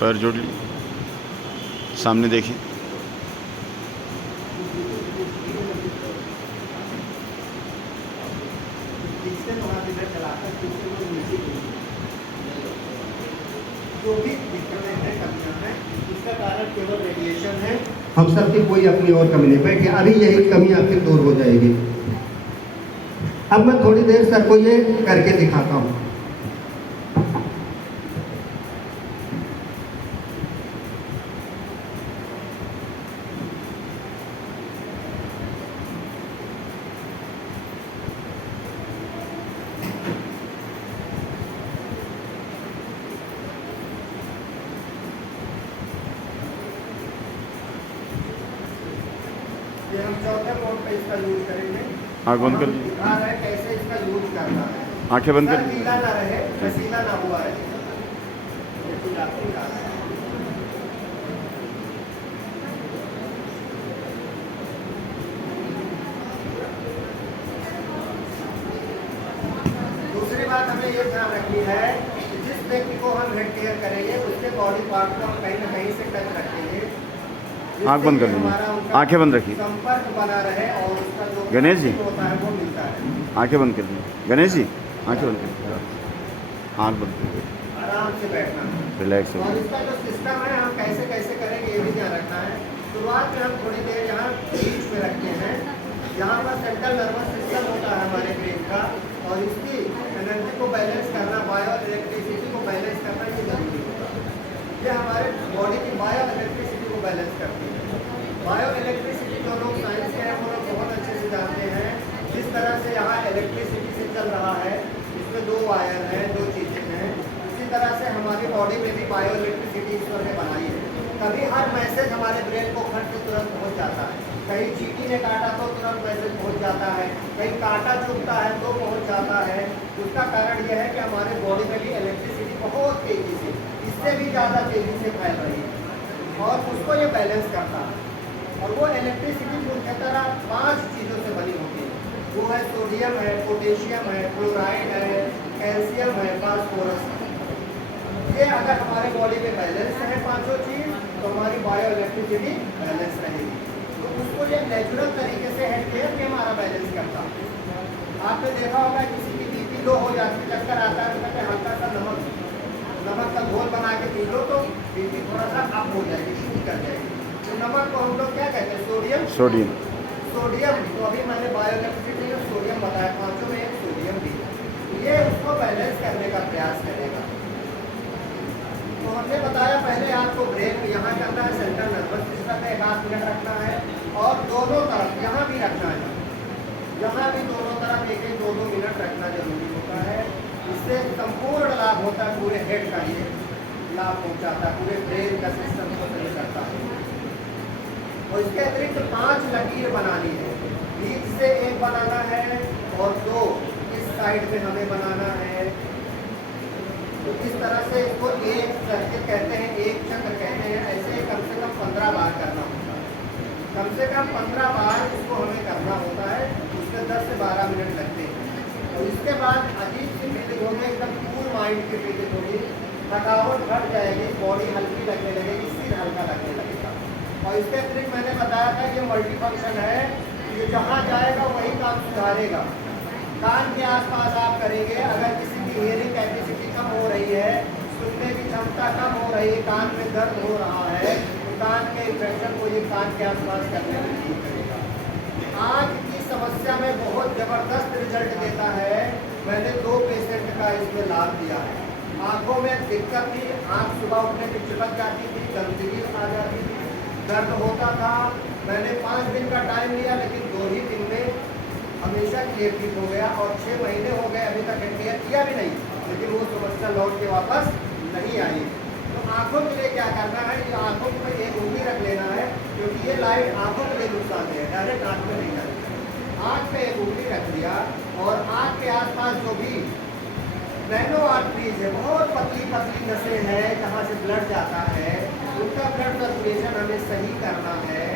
पैर जोड़ ली, सामने देखिए। जो भी दिक्कतें हैं, कमियां हैं, इसका कारण केवल रेडिएशन है। हम सबकी कोई अपनी और कमी नहीं। बैठिए, अभी यही कमी आपकी दूर हो जाएगी। अब मैं थोड़ी देर सर को ये करके दिखाता हूँ। ये हम चौथे मोड पे इसका यूज करेंगे। आँख बंद कर हम लीजिए। दिखा रहे हैं कैसे इसका यूज करना है। आंखें बंद कर सर लीजिए। गीला ना रहे, पसीना ना हुआ रहे। दूसरी बात हमें ये ध्यान रखनी है कि जिस व्यक्ति को हम हेड केयर करेंगे उसके बॉडी पार्ट को हम कहीं ना कहीं से टच रखेंगे। आँख बंद कर लीजिए, हमारा उनका आंखें बंद रखिए। संपर्क बना रहे और उसका जो गणेश जी। होता है वो मिलता है। आंखें बंद कर लीजिए। गणेश जी, आंखें बंद कर लीजिए। आँख बंद कर लीजिए, आराम से बैठना है। रिलैक्स हो और जाइए। इसका जो सिस्टम है हम कैसे कैसे करेंगे ये भी ध्यान रखना है। शुरुआत में हम थोड़ी देर यहाँ बीच में रखते हैं। यहाँ पर सेंट्रल नर्वस सिस्टम होता है हमारे ब्रेन का, और इसकी एनर्जी को बैलेंस करना, बायो इलेक्ट्रिसिटी को बैलेंस करना ये जरूरी होता है। ये हमारे बॉडी की बायो इलेक्ट्रिसिटी को बैलेंस करती है। बायो इलेक्ट्रिसिटी जो लोग साइंस के हैं वो लोग बहुत अच्छे से जानते हैं। जिस तरह से यहाँ इलेक्ट्रिसिटी से चल रहा है, इसमें दो वायर हैं, दो चीज़ें हैं। इसी तरह से हमारी बॉडी में भी बायो इलेक्ट्रिसिटी ईश्वर ने बनाई है। तभी हर मैसेज हमारे ब्रेन को खट से तुरंत पहुँच जाता है। कहीं चींटी ने काटा तो तुरंत मैसेज पहुँच जाता है, कहीं कांटा चुभता है तो पहुँच जाता है। उसका कारण यह है कि हमारे बॉडी में भी इलेक्ट्रिसिटी बहुत तेज़ी से, इससे भी ज़्यादा तेज़ी से फैल रही है और उसको ये बैलेंस करता है। और वो इलेक्ट्रिसिटी मुख्यतः 5 चीज़ों से बनी होती है। वो है सोडियम है, पोटेशियम है, क्लोराइड है, कैल्शियम है, फास्फोरस है। ये अगर हमारे बॉडी में बैलेंस है पांचों चीज़ तो हमारी बायो इलेक्ट्रिसिटी बैलेंस रहेगी। तो उसको ये नेचुरल तरीके से हेड केयर के हमारा बैलेंस करता है। आपने देखा होगा किसी की बीपी लो हो जाती है, चक्कर आता है, कहते हैं हल्का सा नमक का घोल बना के पी लो तो बीपी थोड़ा सा अप हो जाएगी, शूट कर जाएगी। तो नमक को हम लोग क्या कहते हैं? सोडियम। तो अभी मैंने बायो इलेक्ट्रिसिटी में सोडियम बताया, पांचों में एक सोडियम भी है। ये उसको बैलेंस करने का प्रयास करेगा। तो हमने बताया पहले आपको ब्रेन यहाँ करना है, सेंट्रल नर्वस सिस्टम में 1 मिनट रखना है और दोनों तरफ यहाँ भी रखना है। यहाँ भी दोनों तरफ 1-1, 2-2 मिनट रखना जरूरी होता है। इससे संपूर्ण लाभ होता है, पूरे हेड का ये लाभ पहुँचाता है, पूरे ब्रेन का सिस्टम को सही करता है। और इसके अतिरिक्त 5 लकीर बनानी है। बीच से एक बनाना है और 2 इस साइड में हमें बनाना है। तो इस तरह से इसको एक सर्किल कहते हैं, एक चक्र कहते हैं। ऐसे कम से कम 15 बार करना होता है। कम से कम 15 बार इसको हमें करना होता है। उसमें 10 से 12 मिनट लगते हैं। और इसके बाद अजीब सी फीलिंग होगी, एकदम कूल माइंड की फीलिंग होगी, थकावट घट जाएगी, बॉडी हल्की लगने लगेगी, सिर हल्का लगने लगेगा। और इसके अतिरिक्त मैंने बताया था ये मल्टी फंक्शन है। ये जहाँ जाएगा वही काम सुधारेगा। कान के आसपास आप करेंगे, अगर किसी की हियरिंग कैपेसिटी कम हो रही है, सुनने की क्षमता कम हो रही है, कान में दर्द हो रहा है, तो कान के इन्फेक्शन को ये कान के आसपास करने में ठीक करेगा। आँख की समस्या में बहुत ज़बरदस्त रिजल्ट देता है। मैंने 2 पेशेंट का इसमें लाभ दिया है। आँखों में दिक्कत थी, आँख सुबह उठने की चिपक जाती थी, गंदगी आ जाती थी, दर्द होता था। मैंने 5 दिन का टाइम लिया, लेकिन 2 ही दिन में हमेशा क्लियर ठीक हो गया। और 6 महीने हो गए, अभी तक क्लियर किया भी नहीं, लेकिन वो समस्या लौट के वापस नहीं आई। तो आँखों के लिए क्या करना है? ये आँखों में एक उंगली रख लेना है, क्योंकि ये लाइट आँखों के लिए नुकसानदेह है, डायरेक्ट आँख में नहीं जाती। आँख पे एक उंगली रख दिया और आँख के आसपास जो भी नैनो आर्टरीज है, बहुत पतली पतली नसें हैं जहाँ से ब्लड जाता है, उनका ब्लड सर्कुलेशन हमें सही करना है।